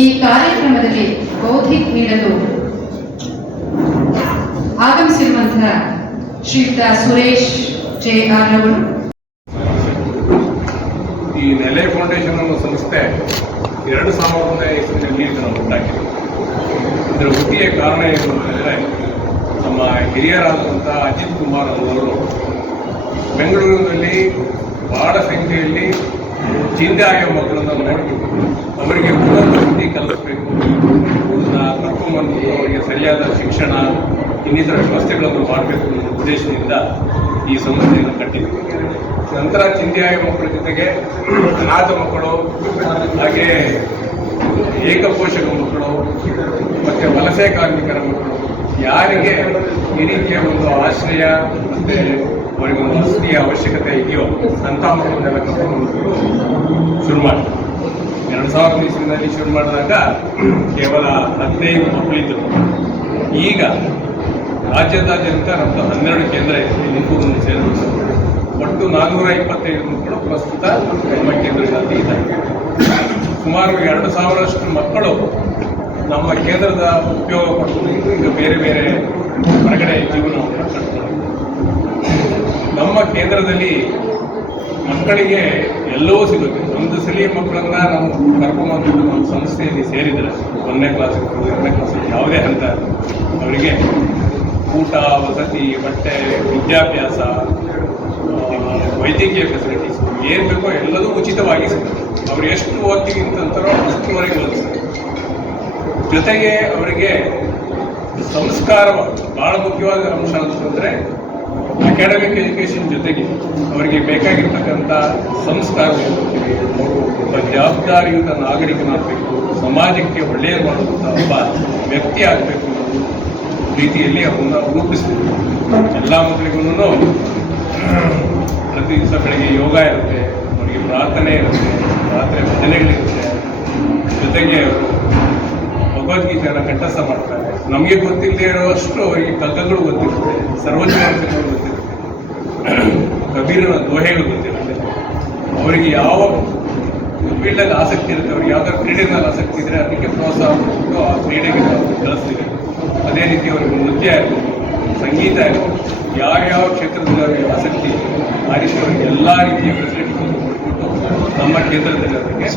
ಈ ಕಾರ್ಯಕ್ರಮದಲ್ಲಿ ಬೌದ್ಧಿಕ್ ನೀಡಲು ಆಗಮಿಸಿರುವಂತಹ ಶ್ರೀಯುತ ಸುರೇಶ್ ಜೆ.ಆರ್. ಅವರು. ಈ ನೆಲೆ ಫೌಂಡೇಶನ್ ಅನ್ನೋ ಸಂಸ್ಥೆ 2000ನೇ ಇಸ್ವಿಯಲ್ಲಿ ಇದನ್ನು ಹುಟ್ಟಾಗಿದೆ. ಇದರ ಹುಟ್ಟಿಯ ಕಾರಣ ಏನು ಅಂತಂದರೆ, ನಮ್ಮ ಹಿರಿಯರಾದಂಥ ಅಜಿತ್ ಕುಮಾರ್ ಅವರು ಬೆಂಗಳೂರಿನಲ್ಲಿ ಬಹಳ ಸಂಖ್ಯೆಯಲ್ಲಿ ಚಿಂತಾಯ ಮಕ್ಕಳನ್ನು ನೋಡಿಬಿಟ್ಟು ಅವರಿಗೆ ಪುನರ್ವಸತಿ ಕಲಿಸಬೇಕು, ಕರ್ಕೊಂಡ್ಬಂದು ಅವರಿಗೆ ಸರಿಯಾದ ಶಿಕ್ಷಣ ಇನ್ನಿತರ ವ್ಯವಸ್ಥೆಗಳನ್ನು ಮಾಡಬೇಕು ಅನ್ನೋ ಉದ್ದೇಶದಿಂದ ಈ ಸಂಸ್ಥೆಯನ್ನು ಕಟ್ಟಿದ್ವಿ. ನಂತರ ಚಿಂತಾಯ ಮಕ್ಕಳ ಜೊತೆಗೆ ಅನಾಥ ಮಕ್ಕಳು, ಹಾಗೆ ಏಕಪೋಷಕ ಮಕ್ಕಳು ಮತ್ತು ವಲಸೆ ಕಾರ್ಮಿಕರ ಮಕ್ಕಳು, ಯಾರಿಗೆ ಈ ರೀತಿಯ ಒಂದು ಆಶ್ರಯ ಮತ್ತು ಅವರಿಗೊಂದು ವಸತಿಯ ಅವಶ್ಯಕತೆ ಇದೆಯೋ ಅಂಥ ಮಕ್ಕಳನ್ನೆಲ್ಲ ಕರ್ಕೊಂಡು ಶುರು ಮಾಡಿದ್ರು. 2000 ಇಸ್ವಿನಲ್ಲಿ ಶುರು ಮಾಡಿದಾಗ ಕೇವಲ 15 ಮಕ್ಕಳಿದ್ದರು. ಈಗ ರಾಜ್ಯದಾದ್ಯಂತ ನಮ್ಮದು 12 ಕೇಂದ್ರ ಇದೆ, ತುಮಕೂರನ್ನು ಸೇರಿಸಿ ಒಟ್ಟು 425 ಮಕ್ಕಳು ಪ್ರಸ್ತುತ ನಮ್ಮ ಕೇಂದ್ರದಲ್ಲಿ ಇದ್ದಾರೆ. ಸುಮಾರು 2000ರಷ್ಟು ಮಕ್ಕಳು ನಮ್ಮ ಕೇಂದ್ರದ ಉಪಯೋಗ ಪಡ್ಕೊಂಡು ಈಗ ಬೇರೆ ಬೇರೆ ಹೊರಗಡೆ ಜೀವನವನ್ನು ಕಟ್ಕೊಂಡು, ನಮ್ಮ ಕೇಂದ್ರದಲ್ಲಿ ಮಕ್ಕಳಿಗೆ ಎಲ್ಲವೂ ಸಿಗುತ್ತೆ. ಒಂದು ಸಲ ಮಕ್ಕಳನ್ನ ನಾವು ಕರ್ಕೊಂಡ್ಬಂದು ನಮ್ಮ ಸಂಸ್ಥೆಯಲ್ಲಿ ಸೇರಿದರೆ 1ನೇ ಕ್ಲಾಸ್ 2ನೇ ಕ್ಲಾಸ್ ಯಾವುದೇ ಹಂತ ಅವರಿಗೆ ಊಟ, ವಸತಿ, ಬಟ್ಟೆ, ವಿದ್ಯಾಭ್ಯಾಸ, ವೈದ್ಯಕೀಯ ಫೆಸಿಲಿಟೀಸ್ ಏನು ಬೇಕೋ ಎಲ್ಲದೂ ಉಚಿತವಾಗಿ ಸಿಗುತ್ತೆ. ಅವರು ಎಷ್ಟು ಓದ್ತೀವಿ ಅಂತಂತಾರೋ ಅಷ್ಟುವರೆಗೆ ಓದಿಸ್ತಾರೆ. ಜೊತೆಗೆ ಅವರಿಗೆ ಸಂಸ್ಕಾರ ಭಾಳ ಮುಖ್ಯವಾದ ಅಂಶ ಅಂತಂದರೆ ಅಕಾಡೆಮಿಕ್ ಎಜುಕೇಷನ್ ಜೊತೆಗೆ ಅವರಿಗೆ ಬೇಕಾಗಿರ್ತಕ್ಕಂಥ ಸಂಸ್ಕಾರ, ಅವರು ಒಬ್ಬ ಜವಾಬ್ದಾರಿಯುತ ನಾಗರಿಕನಾಗಬೇಕು, ಸಮಾಜಕ್ಕೆ ಒಳ್ಳೆಯ ಮಾಡುವಂಥ ಒಬ್ಬ ವ್ಯಕ್ತಿ ಆಗಬೇಕು ಅನ್ನೋ ರೀತಿಯಲ್ಲಿ ಅವನ್ನ ರೂಪಿಸಬೇಕು. ಎಲ್ಲ ಮಕ್ಕಳಿಗೂ ಪ್ರತಿ ದಿವಸ ಬೆಳಗ್ಗೆ ಯೋಗ ಇರುತ್ತೆ, ಅವರಿಗೆ ಪ್ರಾರ್ಥನೆ ಇರುತ್ತೆ, ರಾತ್ರಿ ಭಜನೆಗಳಿರುತ್ತೆ, ಜೊತೆಗೆ ಅವರು ಭಗವದ್ಗೀತೆಯನ್ನು ಕಂಠಸ್ಥ ಮಾಡ್ತಾರೆ. ನಮಗೆ ಗೊತ್ತಿಲ್ಲದೆ ಇರೋಷ್ಟು ಅವರಿಗೆ ಕಗ್ಗಗಳು ಗೊತ್ತಿರುತ್ತೆ, ಸರ್ವಜ್ಞ ಗೊತ್ತಿರುತ್ತೆ, ಕಬೀರನ ದೋಹೆಗಳು ಗೊತ್ತಿರುತ್ತೆ. ಅವರಿಗೆ ಯಾವ ಫೀಲ್ಡಲ್ಲಿ ಆಸಕ್ತಿ ಇರುತ್ತೆ, ಅವ್ರಿಗೆ ಯಾವ್ದಾದ್ರು ಕ್ರೀಡೆನಲ್ಲಿ ಆಸಕ್ತಿ ಇದ್ದರೆ ಅದಕ್ಕೆ ಪ್ರೋತ್ಸಾಹ ಕೊಟ್ಟು ಆ ಕ್ರೀಡೆಗೆ ಕಳಿಸ್ತೀವಿ. ಅದೇ ರೀತಿ ಅವರಿಗೆ ನೃತ್ಯ ಇರ್ಬೋದು, ಸಂಗೀತ ಇರ್ಬೋದು, ಯಾವ್ಯಾವ ಕ್ಷೇತ್ರದಲ್ಲಿ ಅವರಿಗೆ ಆಸಕ್ತಿ ಆ ರೀತಿ ಅವರಿಗೆ ಎಲ್ಲ ರೀತಿಯ ಫೆಸಿಲಿಟಿಗಳನ್ನು ಕೊಟ್ಬಿಟ್ಟು ನಮ್ಮ ಕೇಂದ್ರದಲ್ಲಿ ಅವರಿಗೆ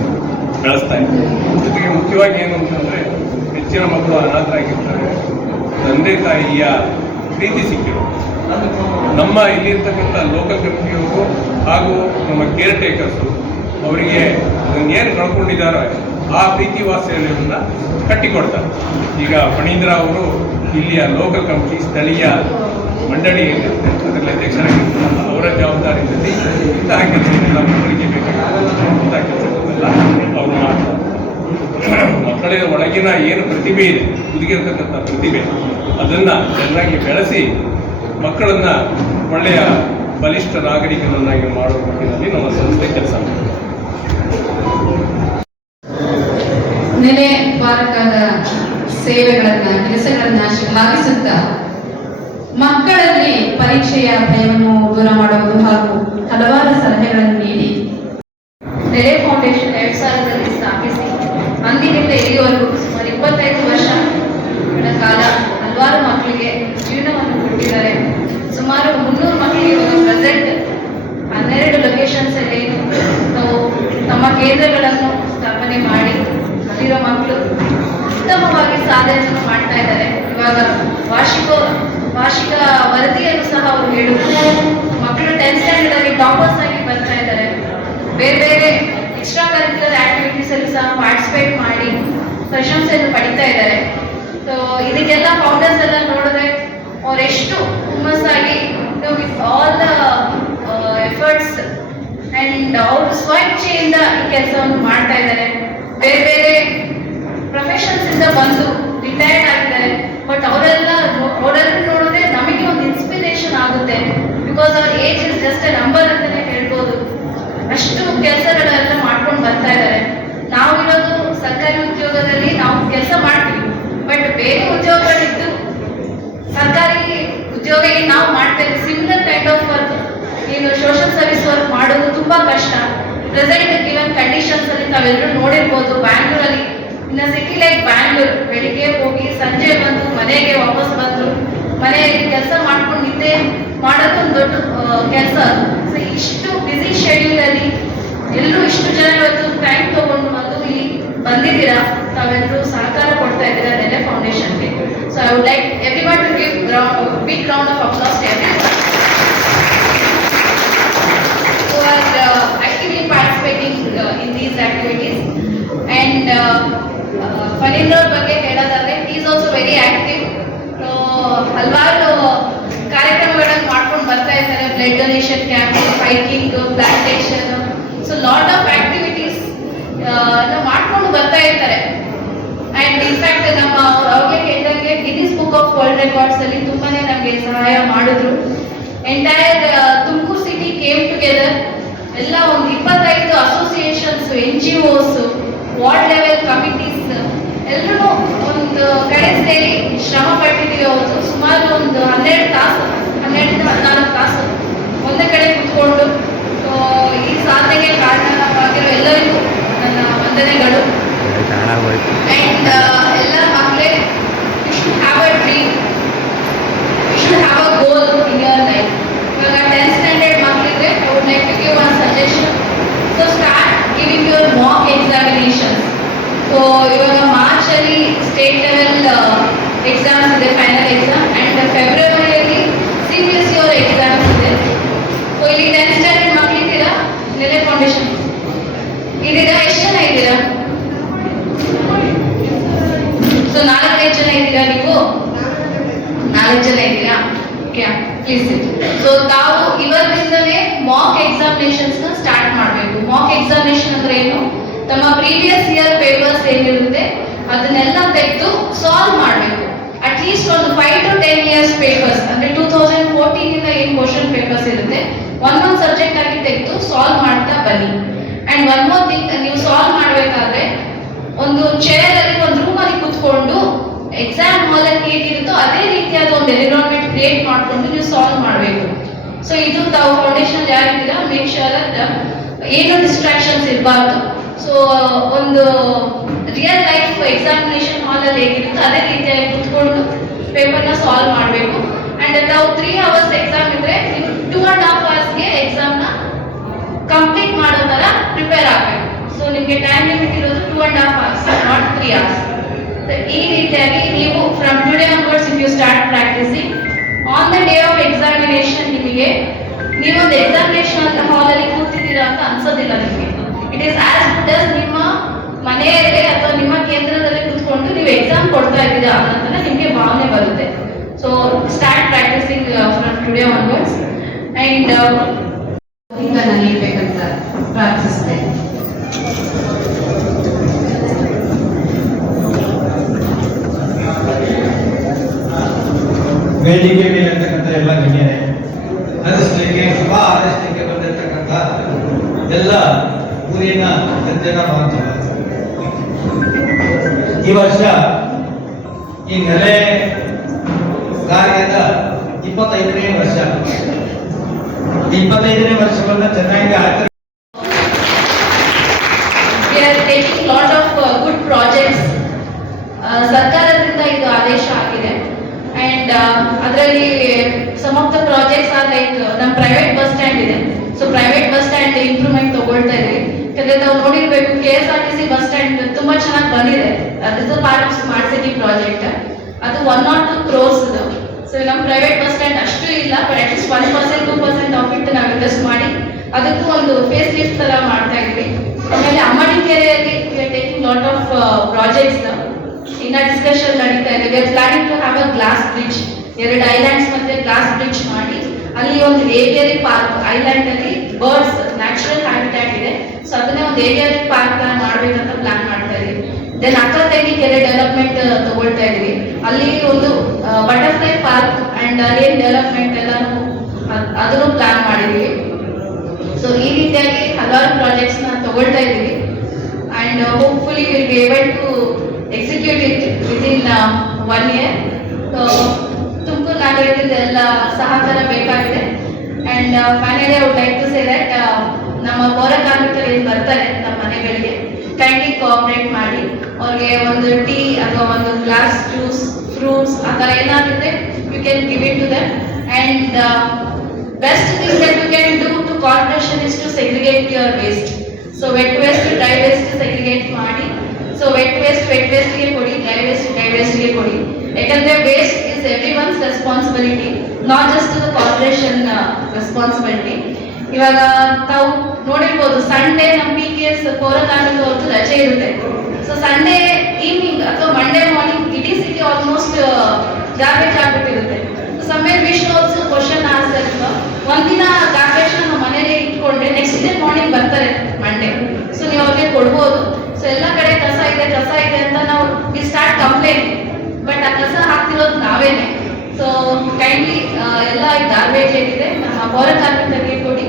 ಬೆಳೆಸ್ತಾ ಇದ್ದೀವಿ. ಜೊತೆಗೆ ಮುಖ್ಯವಾಗಿ ಏನು ಅಂತಂದರೆ, ಹೆಚ್ಚಿನ ಮಕ್ಕಳು ಅನಾಥರಾಗಿರ್ತಾರೆ, ತಂದೆ ತಾಯಿಯ ಪ್ರೀತಿ ಸಿಕ್ಕಿರೋ ನಮ್ಮ ಇಲ್ಲಿರ್ತಕ್ಕಂಥ ಲೋಕಲ್ ಕಮಿಟಿಯವರು ಹಾಗೂ ನಮ್ಮ ಕೇರ್ ಟೇಕರ್ಸು ಅವರಿಗೆ ಏನು ಕಳ್ಕೊಂಡಿದ್ದಾರೋ ಆ ಪ್ರೀತಿ ವಾತ್ಸಲ್ಯವನ್ನು ಕಟ್ಟಿಕೊಡ್ತಾರೆ. ಈಗ ಫಣೀಂದ್ರ ಅವರು ಇಲ್ಲಿಯ ಲೋಕಲ್ ಕಮಿಟಿ ಸ್ಥಳೀಯ ಮಂಡಳಿ ಏನಿರುತ್ತೆ ಅದರಲ್ಲಿ ಅಧ್ಯಕ್ಷರಾಗಿರ್ತಾರಲ್ಲ, ಅವರ ಜವಾಬ್ದಾರಿಯಲ್ಲಿ ಇಂತಹ ಕೆಲಸಗಳೆಲ್ಲ ಮಕ್ಕಳಿಗೆ ಬೇಕಾಗಿರುವಂಥ ಕೆಲಸಗಳನ್ನೆಲ್ಲ ಅವರು ಮಾಡ್ತಾರೆ. ಮಕ್ಕಳ ಒಳಗಿನ ಏನು ಪ್ರತಿಭೆ ಇದೆ, ಹುದುಗಿರ್ತಕ್ಕಂಥ ಪ್ರತಿಭೆ, ಅದನ್ನು ಚೆನ್ನಾಗಿ ಬೆಳೆಸಿ ಮಕ್ಕಳನ್ನು ಒಳ್ಳೆಯ ಬಲಿಷ್ಠ ನಾಗರಿಕರನ್ನಾಗಿ ಮಾಡುವ ನಿಟ್ಟಿನಲ್ಲಿ ನಮ್ಮ ಸಂಸ್ಥೆ ಕೆಲಸ ಮಾಡುತ್ತೆ. ನೆಲೆ ಪಾಲಕರ ಕೆಲಸಗಳನ್ನ ಶ್ಲಾಘಿಸುತ್ತಾ ಮಕ್ಕಳಲ್ಲಿ ಪರೀಕ್ಷೆಯ ಭಯವನ್ನು ದೂರ ಮಾಡುವುದು ಹಾಗೂ ಹಲವಾರು ಸಲಹೆಗಳನ್ನು ನೀಡಿ ನೆಲೆ ಫೌಂಡೇಶನ್ 2000ರಲ್ಲಿ ಸ್ಥಾಪಿಸಿ ಅಂದಿನಿಂದ ಇಲ್ಲಿವರೆಗೂ ಸುಮಾರು 25 ವರ್ಷಗಳ ಕಾಲ ಹಲವಾರು ಮಕ್ಕಳಿಗೆ ಜೀವನವನ್ನು ಕೊಟ್ಟಿದ್ದಾರೆ. ಸುಮಾರು 300 ಮಕ್ಕಳಿಗೆ ಪ್ರೆಸೆಂಟ್ 12 ಲೊಕೇಶನ್ಸಲ್ಲಿ ನಾವು ತಮ್ಮ ಕೇಂದ್ರಗಳನ್ನು ಸ್ಥಾಪನೆ ಮಾಡಿ ಅಲ್ಲಿರೋ ಮಕ್ಕಳು ಉತ್ತಮವಾಗಿ ಸಾಧನೆಯನ್ನು ಮಾಡ್ತಾ ಇದ್ದಾರೆ. ಇವಾಗ ವಾರ್ಷಿಕ ವರದಿಯನ್ನು ಸಹ ಅವರು ಹೇಳಿದ್ರು. ಮಕ್ಕಳು 10th ಸ್ಟ್ಯಾಂಡರ್ಡ್ ಟಾಪರ್ಸ್ ಆಗಿ ಬರ್ತಾ ಇದ್ದಾರೆ. ಬೇರೆ ಬೇರೆ ಎಕ್ಸ್ಟ್ರಾ ಕರಿಕ್ಯುಲರ್ ಆಕ್ಟಿವಿಟೀಸ್ ಅಲ್ಲಿ ಸಹ ಪಾರ್ಟಿಸಿಪೇಟ್ ಮಾಡಿ ಪ್ರಶಂಸೆಯನ್ನು ಪಡಿತಾ ಇದ್ದಾರೆ. ಸೊ ಇದಕ್ಕೆಲ್ಲ ಫೌಂಡರ್ಸ್ ಎಲ್ಲ ನೋಡಿದ್ರೆ ಅವರೆಷ್ಟು ಹುಮ್ಮಸ್ಸಾಗಿ with all the efforts and ಅವರು ಸ್ವಇಚ್ಛೆಯಿಂದ ಈ ಕೆಲಸವನ್ನು ಮಾಡ್ತಾ ಇದ್ದಾರೆ. ಬೇರೆ ಬೇರೆ ಪ್ರೊಫೆಷನ್ಸ್ ಇಂದ ಬಂದು ರಿಟೈರ್ಡ್ ಆಗಿದ್ದಾರೆ. ಬಟ್ ಅವರೆಲ್ಲ ನೋಡಿದ್ರೆ ನಮಗೆ ಒಂದು ಇನ್ಸ್ಪಿರೇಷನ್ ಆಗುತ್ತೆ. Because our age is just A number ಅಂತಾನೆ ಹೇಳ್ಬೋದು. ಅಷ್ಟು ಕೆಲಸಗಳೆಲ್ಲ ಮಾಡ್ಕೊಂಡು ಬರ್ತಾ ಇದ್ದಾರೆ. ನಾವಿರೋದು ಸರ್ಕಾರಿ ಉದ್ಯೋಗದಲ್ಲಿ ನಾವು ಕೆಲಸ ಮಾಡ್ತೀವಿ, ಬಟ್ ಬೇರೆ ಉದ್ಯೋಗಗಳಿದ್ದು ಸರ್ಕಾರಿ ಉದ್ಯೋಗ ನಾವು ಮಾಡ್ತಾ ಇದ್ದೀವಿ. ಸಿಮಿಲರ್ ಕೈಂಡ್ ಆಫ್ ವರ್ಕ್, ಏನು ಸೋಷಿಯಲ್ ಸರ್ವಿಸ್ ವರ್ಕ್ ಮಾಡೋದು ತುಂಬಾ ಕಷ್ಟ. ಪ್ರೆಸೆಂಟ್ ಗಿವನ್ ಕಂಡೀಷನ್ಸ್ ಅಲ್ಲಿ ತಾವೆಲ್ಲರೂ ನೋಡಿರ್ಬೋದು. ಬ್ಯಾಂಗ್ಳೂರಲ್ಲಿ ಇನ್ನು ಸಿಟಿ ಲೈಕ್ ಬ್ಯಾಂಗ್ಳೂರ್, ಬೆಳಿಗ್ಗೆ ಹೋಗಿ ಸಂಜೆ ಬಂದು ಮನೆಗೆ ವಾಪಸ್ ಬಂದು ಮನೆಯಲ್ಲಿ ಕೆಲಸ ಮಾಡ್ಕೊಂಡು ನಿದ್ದೆ ಮಾಡೋದು ಒಂದು ದೊಡ್ಡ ಕೆಲಸ. ಸೊ ಇಷ್ಟು ಬ್ಯುಸಿ ಶೆಡ್ಯೂಲ್ ಅಲ್ಲಿ ಎಲ್ಲರೂ ಇಷ್ಟು ಜನ ಇವತ್ತು ಟೈಮ್ ತಗೊಂಡು ಬಂದು ಇಲ್ಲಿ ಬಂದಿದ್ದೀರಾ. ತಾವೆಲ್ಲರೂ ಸಹಕಾರ ಕೊಡ್ತಾ ಇದ್ದೀರಾ ನೆಲೆ ಫೌಂಡೇಶನ್ಗೆ. So I would like everyone to give big round of applause to everyone who are actively participating in these activities. And Phanindra ಅವ್ರ ಬಗ್ಗೆ ಹೇಳೋದಾದ್ರೆ ಈಸ್ ಆಲ್ಸೋ ವೆರಿ ಆಕ್ಟಿವ್. ಹಲವಾರು ಕಾರ್ಯಕ್ರಮಗಳನ್ನು ಮಾಡ್ಕೊಂಡು ಬರ್ತಾ ಇದ್ದಾರೆ. Blood donation camp, hiking, plantation, so lot of activities ಮಾಡ್ಕೊಂಡು ಬರ್ತಾ ಇರ್ತಾರೆ. ಅಂಡ್ ಇನ್ಫ್ಯಾಕ್ಟ್ ನಮ್ಮ ಅವ್ರಿಗೆ ಹೇಳಿದಂಗೆ Guinness book of world records ಅಲ್ಲಿ ತುಂಬಾನೇ ನಮಗೆ ಸಹಾಯ ಮಾಡಿದ್ರು. Entire Tumakuru city came together. ಎಲ್ಲ ಒಂದು 25 associations, NGOs, ward level committees ಎಲ್ಲರೂ ಒಂದು ಕಡೆ ಸೇರಿ ಶ್ರಮ ಪಟ್ಟಿದ್ದೀವಿ. ಅವತ್ತು ಸುಮಾರು ಒಂದು 12 ತಾಸು, 12ರಿಂದ 14 ತಾಸು ಒಂದೇ ಕಡೆ ಕುತ್ಕೊಂಡು ಈ ಸಾಧನೆಗೆ ಕಾರಣವಾಗಿರೋ ಎಲ್ಲರಿಗೂ ನನ್ನ ವಂದನೆಗಳು. ಅಂಡ್ ಎಲ್ಲ ಮಕ್ಕಳೇ, you should have a dream, you should have a goal in your life. ಇವಾಗ 10th ಸ್ಟ್ಯಾಂಡರ್ಡ್ ಮಕ್ಕಳಿದ್ರೆ I would like to give one suggestion. So start giving your mock examinations. So ಇವಾಗ ಮಾರ್ಚ್ ಅಲ್ಲಿ state level exams ಇದೆ, final exam. And ಫೆಬ್ರವರಿಯಲ್ಲಿ CBSE ಅವರ exams ಇದೆ. So ಇಲ್ಲಿ 10th standard ಮಕ್ಕಳಿದ್ದೀರಾ, ನೆಲೆ ಫೌಂಡೇಶನ್ ಇದ್ದೀರಾ? ಎಷ್ಟು ಜನ ಇದ್ದೀರಾ? ಸೊ 4-5 ಜನ ಇದ್ದೀರಾ ನೀವು? 4 ಜನ ಇದ್ದೀರಾ? Okay, please. ಸೊ ತಾವು ಇವತ್ತಿಂದಲೇ ಮಾಕ್ ಎಕ್ಸಾಮಿನೇಷನ್ಸ್ ನ ಸ್ಟಾರ್ಟ್ ಮಾಡಬೇಕು. ಮಾಕ್ ಎಕ್ಸಾಮಿನೇಷನ್ ಅಂದ್ರೆ ಏನು? ತಮ್ಮ ಪ್ರೀವಿಯಸ್ ಇಯರ್ ಪೇಪರ್ಸ್ ಏನಿರುತ್ತೆ ಅದನ್ನೆಲ್ಲ ತೆಗೆದು ಸಾಲ್ವ್ ಮಾಡಬೇಕು. ಅಟ್ಲೀಸ್ಟ್ ಒಂದು 5 to 10 ಇಯರ್ಸ್ ಪೇಪರ್ಸ್ ಅಂದ್ರೆ 2014 ಇಂದ ಏನು ಕ್ವಶನ್ ಪೇಪರ್ಸ್ ಇರುತ್ತೆ ಒಂದೊಂದು ಸಬ್ಜೆಕ್ಟ್ ಆಗಿ ತೆಗೆದು ಸಾಲ್ವ್ ಮಾಡ್ತಾ ಬನ್ನಿ. ಅಂಡ್ ಒನ್ ಮೋರ್ ಥಿಂಗ್, ನೀವು ಸಾಲ್ವ್ ಮಾಡಬೇಕಾದ್ರೆ ಒಂದು ಚೇರ್ ಅಲ್ಲಿ, ಒಂದು ರೂಮ್ ಅಲ್ಲಿ ಕೂತ್ಕೊಂಡು ಎಕ್ಸಾಮ್ ಹಾಲ್ ಅಲ್ಲಿ ಹೇಗಿರುತ್ತೋ ಅದೇ ರೀತಿಯಾದ ಒಂದು ಎನ್ವಿರಾನ್ಮೆಂಟ್ ಕ್ರಿಯೇಟ್ ಮಾಡ್ಕೊಂಡು ನೀವು ಸಾಲ್ವ್ ಮಾಡಬೇಕು. ಸೊ ಇದು ತಾವು ಫೌಂಡೇಶನ್ ಯಾರಿದ್ದೀರಾ, ಮೇಕ್ ಶೋರ್ ದಟ್ ಏನು ಡಿಸ್ಟ್ರಾಕ್ಷನ್ಸ್ ಇರಬಾರ್ದು. ಸೊ ಒಂದು ರಿಯಲ್ ಲೈಫ್ ಎಕ್ಸಾಮಿನೇಷನ್ ಹಾಲ್ ಅಲ್ಲಿ ಹೇಗಿರುತ್ತೋ ಅದೇ ರೀತಿಯಾಗಿ ಕೂತ್ಕೊಂಡು ಪೇಪರ್ನ ಸಾಲ್ವ್ ಮಾಡಬೇಕು. ಅಂಡ್ ತಾವು 3 hours ಎಕ್ಸಾಮ್ ಇದ್ರೆ ನೀವು 2.5 hours ಎಕ್ಸಾಮ್ನ ಕಂಪ್ಲೀಟ್ ಮಾಡೋ ತರ ಪ್ರಿಪೇರ್ ಆಗಬೇಕು. ಸೊ ನಿಮಗೆ ಟೈಮ್ ಲಿಮಿಟ್ ಇರೋದು 2.5 hours, ನಾಟ್ 3 hours. ಈ ರೀತಿಯಾಗಿ ನೀವು from today onwards if you start practising on the day of examination, ನಿಮಗೆ ನೀವೊಂದು ಎಕ್ಸಾಮಿನೇಷನ್ ಹಾಲ್ ಅಲ್ಲಿ ಕೂತಿದ್ದೀರಾ ಅಂತ ಅನ್ಸೋದಿಲ್ಲ ನಿಮಗೆ. It is as good as ನಿಮ್ಮ ಮನೆಯಲ್ಲೇ ಅಥವಾ ನಿಮ್ಮ ಕೇಂದ್ರದಲ್ಲೇ ಕೂತ್ಕೊಂಡು ನೀವು ಎಕ್ಸಾಮ್ ಕೊಡ್ತಾ ಇದ್ದೀರಾ ಅನ್ನೋದನ್ನ ನಿಮಗೆ ಭಾವನೆ ಬರುತ್ತೆ. So start practising from today onwards. And ನೀಡಬೇಕಂತ ಪ್ರಾರ್ಥಿಸ್ತೇನೆ. ವೇದಿಕೆ ಮೇಲಿರ್ತಕ್ಕಂಥ ಎಲ್ಲ ಗಣ್ಯರೇ, ಹರಿಸಲಿಕ್ಕೆ ಶುಭ ಹಾರೈಸಲಿಕ್ಕೆ ಬಂದಿರತಕ್ಕಂಥ ಎಲ್ಲ ಊರಿನ ಜನರ ಬಾಂಧವ, ಈ ವರ್ಷ ಈ ನೆಲೆ ಕಾರ್ಯದ 25ನೇ ವರ್ಷ. 25ನೇ ವರ್ಷವನ್ನ ಚೆನ್ನಾಗಿ ಆಚರಣೆ. We are taking lot of good projects. ಸರ್ಕಾರದಿಂದ ಇದು ಆದೇಶ ಆಗಿದೆ. ಅಂಡ್ ಅದರಲ್ಲಿ some of the projects are like ನಮ್ಮ ಪ್ರೈವೇಟ್ ಬಸ್ ಸ್ಟ್ಯಾಂಡ್ ಇದೆ. So private bus stand improvement ತಗೊಳ್ತಾ ಇದೀವಿ. ಯಾಕಂದ್ರೆ ನಾವು ನೋಡಿರ್ಬೇಕು, KSRTC ಬಸ್ ಸ್ಟ್ಯಾಂಡ್ ತುಂಬಾ ಚೆನ್ನಾಗಿ ಬಂದಿದೆ. This is part of smart city project. ಅದು 1 or 2 crores ಇದು. ಸೊ ನಮ್ಮ ಪ್ರೈವೇಟ್ ಬಸ್ ಸ್ಟ್ಯಾಂಡ್ ಅಷ್ಟು ಇಲ್ಲ, ಬಟ್ ಅಟ್ಲೀಸ್ಟ್ 1%, 2% ಆಫ್ ಇಟ್ ನಾವು ಇನ್ವೆಸ್ಟ್ ಮಾಡಿ ಅದಕ್ಕೂ ಒಂದು ಫೇಸ್ ಲಿಫ್ಟ್ ತರ ಮಾಡ್ತಾ ಇದ್ವಿ. ಆಮೇಲೆ ಅಮ್ಮಡಿಕೆರೆಯಲ್ಲಿ ಟೇಕಿಂಗ್ ಲಾಟ್ ಆಫ್ ಪ್ರಾಜೆಕ್ಟ್ಸ್ ಇನ್ನ ಡಿಸ್ಕಷನ್ ನಡೀತಾ ಇದೆ. We are planning to have a glass bridge, 2 islands ಮತ್ತೆ ಗ್ಲಾಸ್ ಬ್ರಿಡ್ಜ್ ಮಾಡಿ ಅಲ್ಲಿ ಒಂದು ಏವಿಯರಿ ಪಾರ್ಕ್, ಐಲ್ಯಾಂಡ್ ಅಲ್ಲಿ ಬರ್ಡ್ಸ್ ನ್ಯಾಚುರಲ್ ಹ್ಯಾಬಿಟ್ಯಾಟ್ ಇದೆ. ಸೊ ಅದನ್ನೇ ಒಂದು ಏವಿಯರಿ ಪಾರ್ಕ್ ತರ ಮಾಡ್ಬೇಕಂತ ಪ್ಲಾನ್ ಮಾಡ್ತಾ ಇದೀವಿ. ದೆನ್ ಅಕ್ಕತಂಗಿ ಕೆರೆ ಡೆವಲಪ್ಮೆಂಟ್ ತಗೊಳ್ತಾ ಇದೀವಿ. ಅಲ್ಲಿ ಒಂದು butterfly park and rain development ಎಲ್ಲಾನು ಅದನ್ನು ಪ್ಲಾನ್ ಮಾಡಿದೀವಿ. ಸೊ ಈ ರೀತಿಯಾಗಿ ಹಲವಾರು ಪ್ರಾಜೆಕ್ಟ್ಸ್ ನ ತಗೊಳ್ತಾ ಇದೀವಿ. And hopefully will be able to execute it within 1 year. So Tumakuru ನಗರದಿಂದ ಎಲ್ಲ ಸಹಕಾರ ಬೇಕಾಗಿದೆ. And finally I would like to say that ನಮ್ಮ ಪೌರ ಕಾರ್ಮಿಕರು ಏನು ಬರ್ತಾರೆ ನಮ್ಮ ಮನೆಗಳಿಗೆ, ಕೈಂಡ್ಲಿ ಕೋಆಪರೇಟ್ ಮಾಡಿ ಅವ್ರಿಗೆ ಒಂದು ಟೀ ಅಥವಾ ಒಂದು ಗ್ಲಾಸ್ ಜ್ಯೂಸ್ ಫ್ರೂಟ್ಸ್ ಆ ಥರ ಏನಾಗುತ್ತೆ you can give it to them and best thing that you can do to corporation is to segregate your waste. So wet waste dry waste segregate ಮಾಡಿ. So wet ವೇಸ್ಟ್ಗೆ ಕೊಡಿ, dry ವೇಸ್ಟ್ಗೆ ಕೊಡಿ. ಯಾಕಂದ್ರೆ waste is every one's responsibility, not just the corporation responsibility. ಇವಾಗ ತಾವು ನೋಡಿರ್ಬೋದು Sunday ನಮ್ಮ PKS ಪೌರ ಕಾರ್ಮಿಕರದ್ದು ರಜೆ ಇರುತ್ತೆ. ಸೊ ಸಂಡೇ ಈವ್ನಿಂಗ್ ಅಥವಾ ಮಂಡೇ ಮಾರ್ನಿಂಗ್ ಇಡೀ ಸಿಟಿ ಆಲ್ಮೋಸ್ಟ್ ಗಾರ್ಬೇಜ್ ಆಗ್ಬಿಟ್ಟಿರುತ್ತೆ. Somewhere we should also question answer. ಒಂದಿನ ಗಾರ್ಬೇಜ್ ನಮ್ಮ ಮನೇಲಿ ಇಟ್ಕೊಂಡ್ರೆ ನೆಕ್ಸ್ಟ್ ಡೇ ಮಾರ್ನಿಂಗ್ ಬರ್ತಾರೆ ಮಂಡೇ. ಸೊ ನೀವು ಅವ್ರಿಗೆ ಕೊಡ್ಬೋದು. ಸೊ ಎಲ್ಲ ಕಡೆ ಕಸ ಇದೆ ಅಂತ ನಾವು ವಿ ಸ್ಟಾರ್ಟ್ ಕಂಪ್ಲೇಂಟ್, ಬಟ್ ಆ ಕಸ ಹಾಕ್ತಿರೋದು ನಾವೇನೆ. ಸೊ ಕೈಂಡ್ಲಿ ಎಲ್ಲ ಗಾರ್ಬೇಜ್ ಏನಿದೆ ನಮ್ಮ ಪೌರ ಕಾರ್ಮಿಕರಿಗೆ ಕೊಡಿ.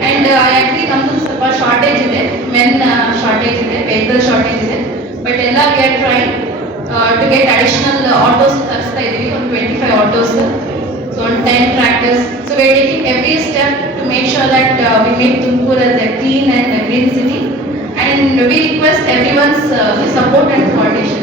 ಆ್ಯಂಡ್ ಆ್ಯಕ್ಚುಲಿ ನಮ್ಮದು ಸ್ವಲ್ಪ ಶಾರ್ಟೇಜ್ ಇದೆ, ಮೆನ್ ಶಾರ್ಟೇಜ್ ಇದೆ, ವೆಹಿಕಲ್ ಶಾರ್ಟೇಜ್ ಇದೆ. ಬಟ್ ಎಲ್ಲ we are try to get additional autos ತರಿಸ್ತಾ ಇದ್ದೀವಿ, ಒಂದು 25 ಆಟೋಸ್, ಸೊ ಒಂದು 10 tractors. So we are taking every step to make sure that we make Tumakuru as a clean and green city. And we request everyone's support and coordination.